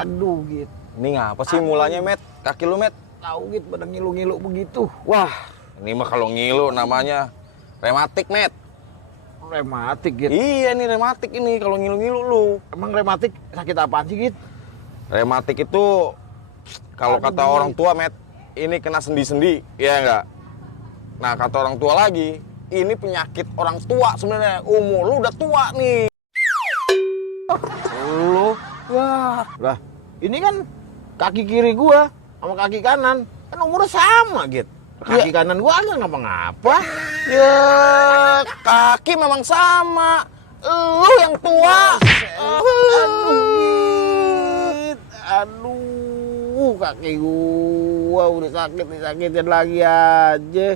Aduh, Git. Ini ngapa sih mulanya, Met? Kaki lu, Met? Tahu, Git, pada ngilu-ngilu begitu. Wah, ini mah kalau ngilu namanya rematik, Met. Rematik, Git. Iya nih rematik ini kalau ngilu-ngilu lu. Emang rematik sakit apaan sih, Git? Rematik itu kalau kata orang tua, Met, ini kena sendi-sendi, ya enggak? Nah, kata orang tua lagi, ini penyakit orang tua sebenarnya. Umur lu udah tua nih. Lu? Wah, lah, ini kan kaki kiri gua sama kaki kanan kan umurnya sama, Git. Kaki kanan gua agak ngapa-ngapa. Ya, kaki memang sama. Lu yang tua. Aduh, Git. Aduh, kaki gua udah sakit disakitin lagi aja.